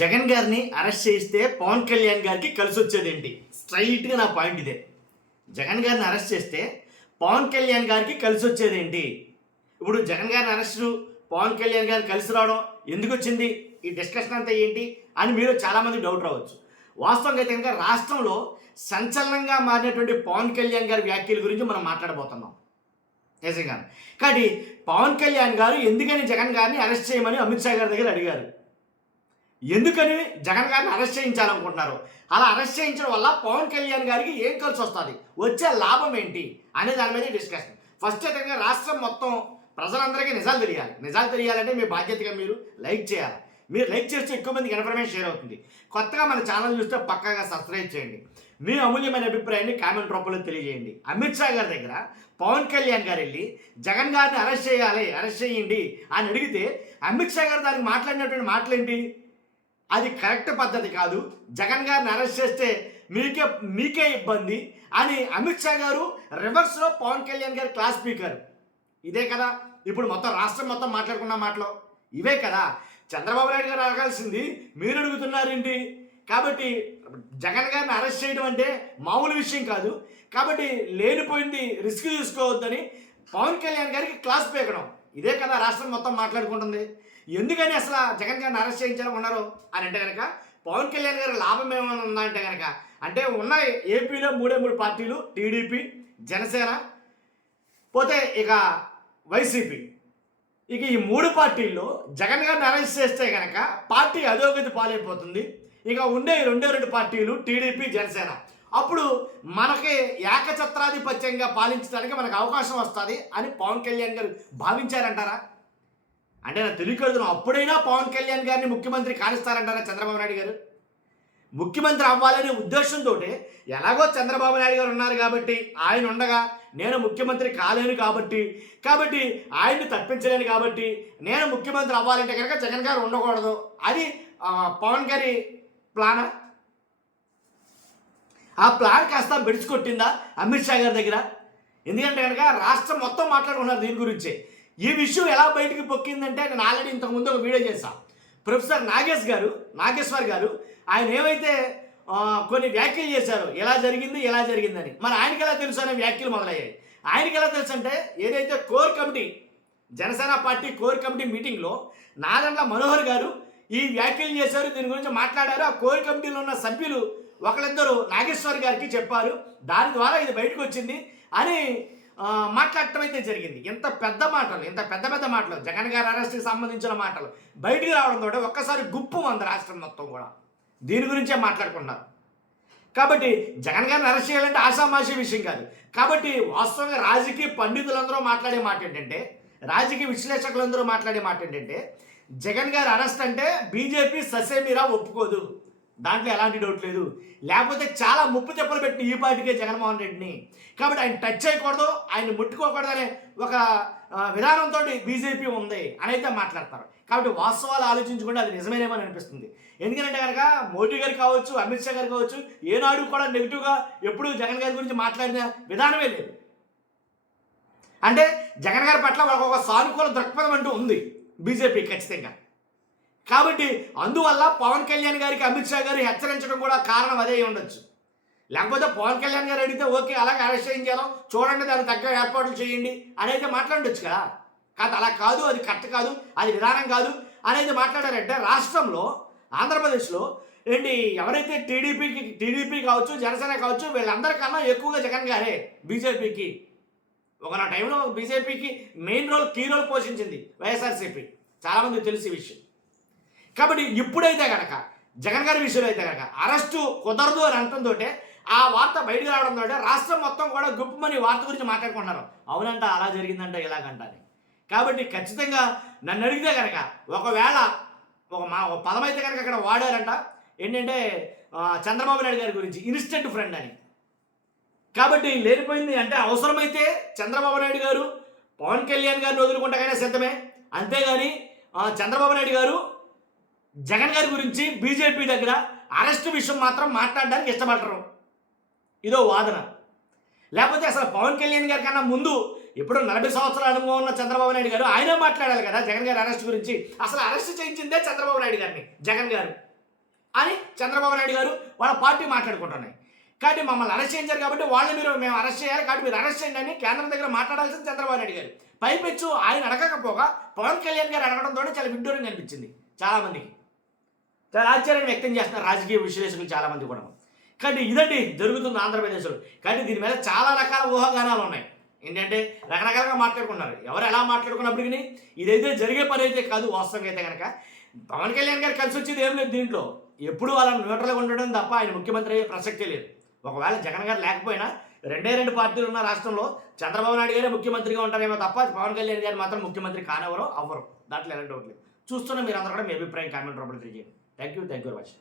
జగన్ గారిని అరెస్ట్ చేస్తే పవన్ కళ్యాణ్ గారికి కలిసి వచ్చేదేంటి? స్ట్రైట్గా నా పాయింట్ ఇదే. జగన్ గారిని అరెస్ట్ చేస్తే పవన్ కళ్యాణ్ గారికి కలిసి వచ్చేదేంటి? ఇప్పుడు జగన్ గారిని అరెస్టు పవన్ కళ్యాణ్ గారు కలిసి రావడం ఎందుకు వచ్చింది? ఈ డిస్కషన్ అంతా ఏంటి అని మీరు చాలామంది డౌట్ రావచ్చు. వాస్తవంగా అయితే కనుక రాష్ట్రంలో సంచలనంగా మారినటువంటి పవన్ కళ్యాణ్ గారి వ్యాఖ్యల గురించి మనం మాట్లాడబోతున్నాం నిజంగా. కాబట్టి పవన్ కళ్యాణ్ గారు ఎందుకని జగన్ గారిని అరెస్ట్ చేయమని అమిత్ షా గారి దగ్గర అడిగారు. ఎందుకని జగన్ గారిని అరెస్ట్ చేయించాలనుకుంటున్నారు? అలా అరెస్ట్ చేయించడం వల్ల పవన్ కళ్యాణ్ గారికి ఏం కలిసి వస్తుంది, వచ్చే లాభం ఏంటి అనే దాని మీద డిస్కషన్. ఫస్ట్ అయితే రాష్ట్రం మొత్తం ప్రజలందరికీ నిజాలు తెలియాలంటే మీ బాధ్యతగా మీరు లైక్ చేయాలి. మీరు లైక్ చేస్తే ఎక్కువ మందికి ఇన్ఫర్మేషన్ షేర్ అవుతుంది. కొత్తగా మన ఛానల్ చూస్తే పక్కాగా సబ్స్క్రైబ్ చేయండి. మీ అమూల్యమైన అభిప్రాయాన్ని కామెంట్ రూపంలో తెలియజేయండి. అమిత్ షా గారి దగ్గర పవన్ కళ్యాణ్ గారు వెళ్ళి జగన్ గారిని అరెస్ట్ చేయండి అని అడిగితే అమిత్ షా గారు దానికి మాట్లాడినటువంటి మాటలేంటి? అది కరెక్ట్ పద్ధతి కాదు, జగన్ గారిని అరెస్ట్ చేస్తే మీకే ఇబ్బంది అని అమిత్ షా గారు రివర్స్లో పవన్ కళ్యాణ్ గారు క్లాస్ స్పీకర్. ఇదే కదా ఇప్పుడు మొత్తం రాష్ట్రం మొత్తం మాట్లాడుకున్న మాటలు ఇవే కదా. చంద్రబాబు నాయుడు గారు అడగాల్సింది మీరు అడుగుతున్నారేంటి? కాబట్టి జగన్ గారిని అరెస్ట్ చేయడం అంటే మామూలు విషయం కాదు. కాబట్టి లేనిపోయింది రిస్క్ తీసుకోవద్దని పవన్ కళ్యాణ్ గారికి క్లాస్ పీకడం. ఇదే కదా రాష్ట్రం మొత్తం మాట్లాడుకుంటుంది. ఎందుకని అసలు జగన్ గారిని అరెస్ట్ చేయించాలనుకున్నారు అని అంటే కనుక పవన్ కళ్యాణ్ గారి లాభం ఏమైనా ఉందా అంటే కనుక, అంటే ఉన్న ఏపీలో మూడు పార్టీలు, టీడీపీ, జనసేన, పోతే ఇక వైసీపీ. ఇక ఈ మూడు పార్టీల్లో జగన్ గారిని అరెస్ట్ చేస్తే కనుక పార్టీ అధోగతి పాలైపోతుంది. ఇక ఉండే రెండు పార్టీలు టీడీపీ, జనసేన. అప్పుడు మనకి ఏకఛత్రాధిపత్యంగా పాలించడానికి మనకు అవకాశం వస్తుంది అని పవన్ కళ్యాణ్ గారు భావించారంటారా? అంటే నాకు తెలియకూడదు, అప్పుడైనా పవన్ కళ్యాణ్ గారిని ముఖ్యమంత్రి కానిస్తారంటారా చంద్రబాబు నాయుడు గారు? ముఖ్యమంత్రి అవ్వాలనే ఉద్దేశంతో ఎలాగో చంద్రబాబు నాయుడు గారు ఉన్నారు కాబట్టి, ఆయన ఉండగా నేను ముఖ్యమంత్రి కాలేను కాబట్టి ఆయన్ని తప్పించలేను కాబట్టి నేను ముఖ్యమంత్రి అవ్వాలంటే కనుక జగన్ గారు ఉండకూడదు. అది పవన్ గారి ప్లానా? ఆ ప్లాన్ కాస్త బెడిచికొట్టిందా అమిత్ షా గారి దగ్గర? ఎందుకంటే కనుక రాష్ట్రం మొత్తం మాట్లాడుకున్నారు దీని గురించి. ఈ విషయం ఎలా బయటికి పొక్కిందంటే నేను ఆల్రెడీ ఇంతకుముందు ఒక వీడియో చేశాను. ప్రొఫెసర్ నాగేశ్వర్ గారు ఆయన ఏమైతే కొన్ని వ్యాఖ్యలు చేశారో ఎలా జరిగిందని, మరి ఆయనకి ఎలా తెలుసు అనే వ్యాఖ్యలు మొదలయ్యాయి. ఆయనకి ఎలా తెలుసు అంటే ఏదైతే core committee, Janasena party core committee మీటింగ్లో నాదెండ్ల మనోహర్ గారు ఈ వ్యాఖ్యలు చేశారు, దీని గురించి మాట్లాడారు. ఆ కోర్ కమిటీలో ఉన్న సభ్యులు ఒకళ్ళిద్దరు నాగేశ్వర్ గారికి చెప్పారు, దాని ద్వారా ఇది బయటకు వచ్చింది అని మాట్లాడటం అయితే జరిగింది. ఇంత పెద్ద మాటలు జగన్ గారి అరెస్ట్కి సంబంధించిన మాటలు బయటికి రావడంతో ఒక్కసారి గుప్పు ఉంది రాష్ట్రం మొత్తం కూడా దీని గురించే మాట్లాడుకున్నారు. కాబట్టి జగన్ గారిని అరెస్ట్ చేయాలంటే ఆషామాషి విషయం కాదు. కాబట్టి వాస్తవంగా రాజకీయ పండితులందరూ మాట్లాడే మాట ఏంటంటే, రాజకీయ విశ్లేషకులందరూ మాట్లాడే మాట ఏంటంటే, జగన్ గారి అరెస్ట్ అంటే బీజేపీ ససేమిరా ఒప్పుకోదు, దాంట్లో ఎలాంటి డౌట్ లేదు. లేకపోతే చాలా ముప్పు తెప్పలు పెట్టిన ఈ పార్టీకే జగన్మోహన్ రెడ్డిని. కాబట్టి ఆయన టచ్ చేయకూడదు, ఆయన ముట్టుకోకూడదు అనే ఒక విధానంతో బీజేపీ ఉంది అని అయితే మాట్లాడతారు. కాబట్టి వాస్తవాలు ఆలోచించుకుంటే అది నిజమేనేమని అనిపిస్తుంది. ఎందుకంటే కనుక మోడీ గారు కావచ్చు, అమిత్ షా గారు కావచ్చు, ఏనాడు కూడా నెగిటివ్గా ఎప్పుడు జగన్ గారి గురించి మాట్లాడిన విధానమే లేదు. అంటే జగన్ గారి పట్ల వాళ్ళకు ఒక సానుకూల దృక్పథం అంటూ ఉంది బీజేపీ ఖచ్చితంగా. కాబట్టి అందువల్ల పవన్ కళ్యాణ్ గారికి అమిత్ షా గారు హెచ్చరించడం కూడా కారణం అదే ఉండొచ్చు. లేకపోతే పవన్ కళ్యాణ్ గారు అడిగితే ఓకే అలాగే అరెస్ట్ చేయించాలో చూడండి, దానికి తగ్గ ఏర్పాట్లు చేయండి అనేది మాట్లాడొచ్చు కదా. కాదు, అలా కాదు, అది కరెక్ట్ కాదు, అది విధానం కాదు అనేది మాట్లాడారంటే రాష్ట్రంలో ఆంధ్రప్రదేశ్లో ఏంటి ఎవరైతే టీడీపీ కావచ్చు, జనసేన కావచ్చు, వీళ్ళందరికన్నా ఎక్కువగా జగన్ గారే బీజేపీకి ఒక నా టైంలో బీజేపీకి కీ రోల్ పోషించింది వైఎస్ఆర్సీపీ. చాలామంది తెలిసి విషయం. కాబట్టి ఇప్పుడైతే కనుక జగన్ గారి విషయంలో అయితే కనుక అరెస్టు కుదరదు అని అంటుందో ఆ వార్త బయటకు రావడంతో రాష్ట్రం మొత్తం కూడా గుప్పమని వార్త గురించి మాట్లాడుకుంటున్నారు. అవునంట, అలా జరిగిందంట, ఇలాగంట అని. కాబట్టి ఖచ్చితంగా నన్ను అడిగితే కనుక ఒకవేళ ఒక పదం అయితే కనుక అక్కడ వాడారంట ఏంటంటే చంద్రబాబు నాయుడు గారి గురించి ఇన్స్టెంట్ ఫ్రెండ్ అని. కాబట్టి లేనిపోయింది అంటే అవసరమైతే చంద్రబాబు నాయుడు గారు పవన్ కళ్యాణ్ గారిని వదులుకుంటాకైనా సిద్ధమే. అంతేగాని చంద్రబాబు నాయుడు గారు జగన్ గారి గురించి బీజేపీ దగ్గర అరెస్ట్ విషయం మాత్రం మాట్లాడడానికి ఇష్టపడరు. ఇదో వాదన. లేకపోతే అసలు పవన్ కళ్యాణ్ గారి కన్నా ముందు ఇప్పుడు 40 సంవత్సరాల అనుభవం ఉన్న చంద్రబాబు నాయుడు గారు ఆయన మాట్లాడాలి కదా జగన్ గారి అరెస్ట్ గురించి. అసలు అరెస్ట్ చేయించిందే చంద్రబాబు నాయుడు గారిని జగన్ గారు. అని చంద్రబాబు నాయుడు గారు వాళ్ళ పార్టీ మాట్లాడుకుంటున్నాయి. కాబట్టి మమ్మల్ని అరెస్ట్ చేయించారు కాబట్టి వాళ్ళని మేము అరెస్ట్ చేయాలి, కాబట్టి మీరు అరెస్ట్ చేయండి అని కేంద్రం దగ్గర మాట్లాడాల్సింది చంద్రబాబు నాయుడు గారు. పైపెచ్చు ఆయన అడగకపోగా పవన్ కళ్యాణ్ గారు అడగడంతో చాలా విడ్డూరంగా అనిపించింది చాలామందికి. చాలా ఆశ్చర్యాన్ని వ్యక్తం చేస్తున్నారు రాజకీయ విశ్లేషకులు చాలామంది కూడా. కాబట్టి ఇదండి జరుగుతుంది ఆంధ్రప్రదేశ్లో. కాబట్టి దీని మీద చాలా రకాల ఊహాగానాలు ఉన్నాయి. ఏంటంటే రకరకాలుగా మాట్లాడుకున్నారు. ఎవరు ఎలా మాట్లాడుకున్నప్పటికీ ఇదైతే జరిగే పని అయితే కాదు. వాస్తవంగా అయితే కనుక పవన్ కళ్యాణ్ గారు కలిసి వచ్చేది ఏం లేదు దీంట్లో. ఎప్పుడు అలా న్యూట్రల్గా ఉండడం తప్ప ఆయన ముఖ్యమంత్రి అయ్యే ప్రసక్తే లేదు. ఒకవేళ జగన్ గారు లేకపోయినా రెండు పార్టీలు ఉన్న రాష్ట్రంలో చంద్రబాబు నాయుడు గారే ముఖ్యమంత్రిగా ఉంటారేమో తప్ప పవన్ కళ్యాణ్ గారు మాత్రం ముఖ్యమంత్రి కానెవరో అవ్వరు. దాంట్లో ఎలాంటి ఒకటి చూస్తున్నా. మీరు అందరూ కూడా మీ అభిప్రాయం కామెంట్ రూపంలో తెలియజేయండి. Thank you very much.